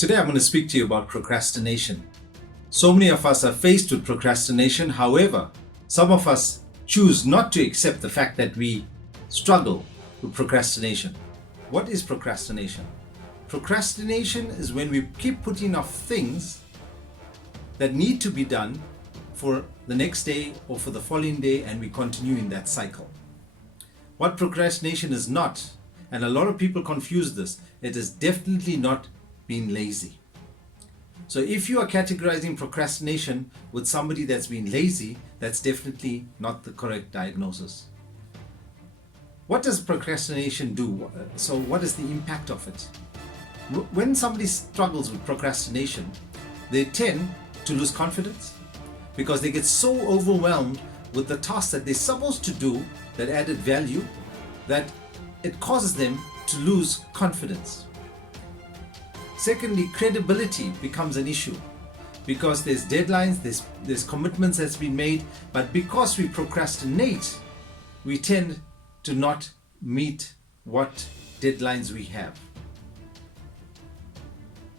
Today I'm going to speak to you about procrastination. So many of us are faced with procrastination. However, some of us choose not to accept the fact that we struggle with procrastination. What is procrastination? Procrastination is when we keep putting off things that need to be done for the next day or for the following day, and we continue in that cycle. What procrastination is not, and a lot of people confuse this, it is definitely not being lazy. So if you are categorizing procrastination with somebody that's being lazy, that's definitely not the correct diagnosis. What does procrastination do? So what is the impact of it? When somebody struggles with procrastination, they tend to lose confidence because they get so overwhelmed with the tasks that they're supposed to do that added value that it causes them to lose confidence. Secondly, credibility becomes an issue because there's deadlines, there's commitments that's been made, but because we procrastinate, we tend to not meet what deadlines we have.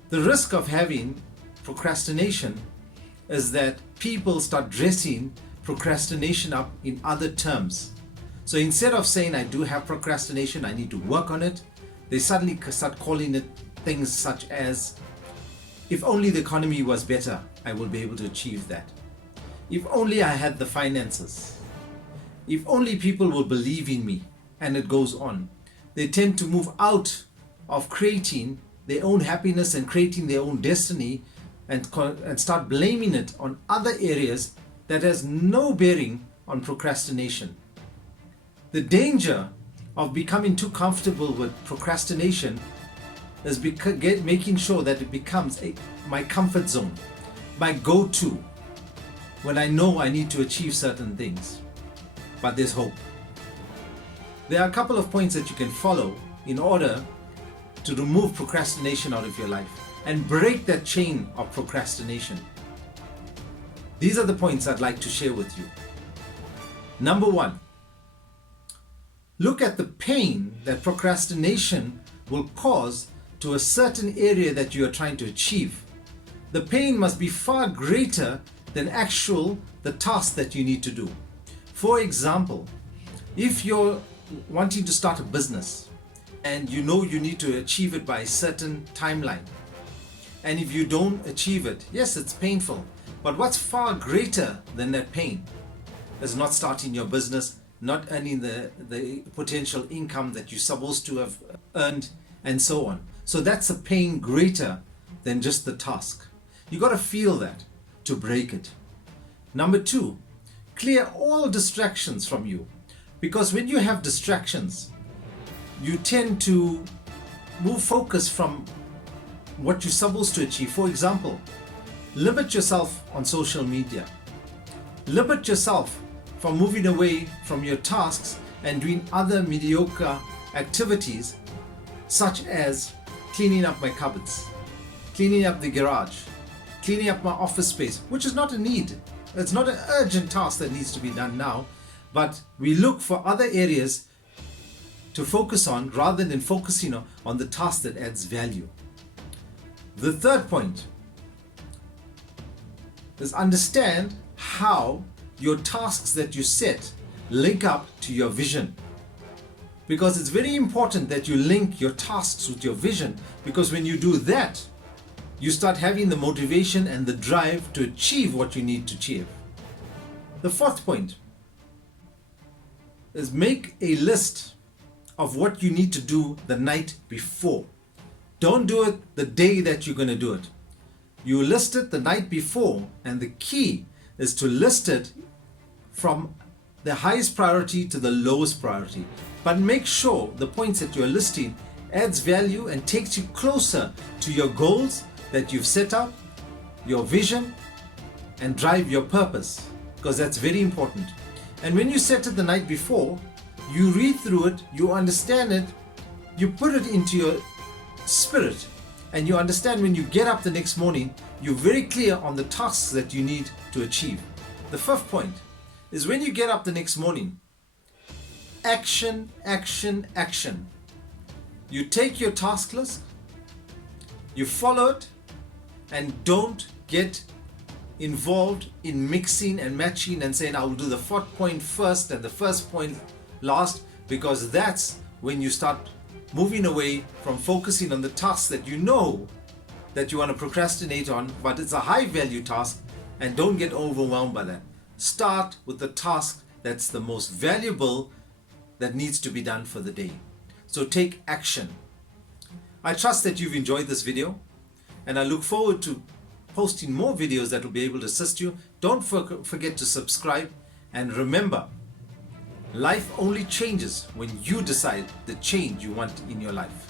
The risk of having procrastination is that people start dressing procrastination up in other terms. So instead of saying, I do have procrastination, I need to work on it, they suddenly start calling it things such as, if only the economy was better, I will be able to achieve that. If only I had the finances. If only people will believe in me. And it goes on. They tend to move out of creating their own happiness and creating their own destiny and start blaming it on other areas that has no bearing on procrastination. The danger of becoming too comfortable with procrastination is making sure that it becomes my comfort zone, my go-to, when I know I need to achieve certain things. But there's hope. There are a couple of points that you can follow in order to remove procrastination out of your life and break that chain of procrastination. These are the points I'd like to share with you. Number one, look at the pain that procrastination will cause to a certain area that you are trying to achieve. The pain must be far greater than the task that you need to do. For example, if you're wanting to start a business and you know you need to achieve it by a certain timeline, and if you don't achieve it, yes, it's painful, but what's far greater than that pain is not starting your business, not earning the potential income that you're supposed to have earned, and so on. So that's a pain greater than just the task. You got to feel that to break it. Number two, clear all distractions from you. Because when you have distractions, you tend to move focus from what you're supposed to achieve. For example, limit yourself on social media. Limit yourself from moving away from your tasks and doing other mediocre activities such as cleaning up my cupboards, cleaning up the garage, cleaning up my office space, which is not a need. It's not an urgent task that needs to be done now, but we look for other areas to focus on rather than focusing on the task that adds value. The third point is understand how your tasks that you set link up to your vision. Because it's very important that you link your tasks with your vision, because when you do that, you start having the motivation and the drive to achieve what you need to achieve. The fourth point is make a list of what you need to do the night before. Don't do it the day that you're going to do it. You list it the night before, and the key is to list it from the highest priority to the lowest priority. But make sure the points that you're listing adds value and takes you closer to your goals that you've set up, your vision, and drive your purpose, because that's very important. And when you set it the night before, you read through it, you understand it, you put it into your spirit, and you understand when you get up the next morning, you're very clear on the tasks that you need to achieve. The fifth point is when you get up the next morning, action, action, action. You take your task list, You follow it, and don't get involved in mixing and matching and saying, I will do the fourth point first and the first point last, because that's when you start moving away from focusing on the tasks that you know that you want to procrastinate on, but it's a high value task, and don't get overwhelmed by that. Start with the task that's the most valuable that needs to be done for the day. So take action. I trust that you've enjoyed this video, and I look forward to posting more videos that will be able to assist you. Don't forget to subscribe, and remember, life only changes when you decide the change you want in your life.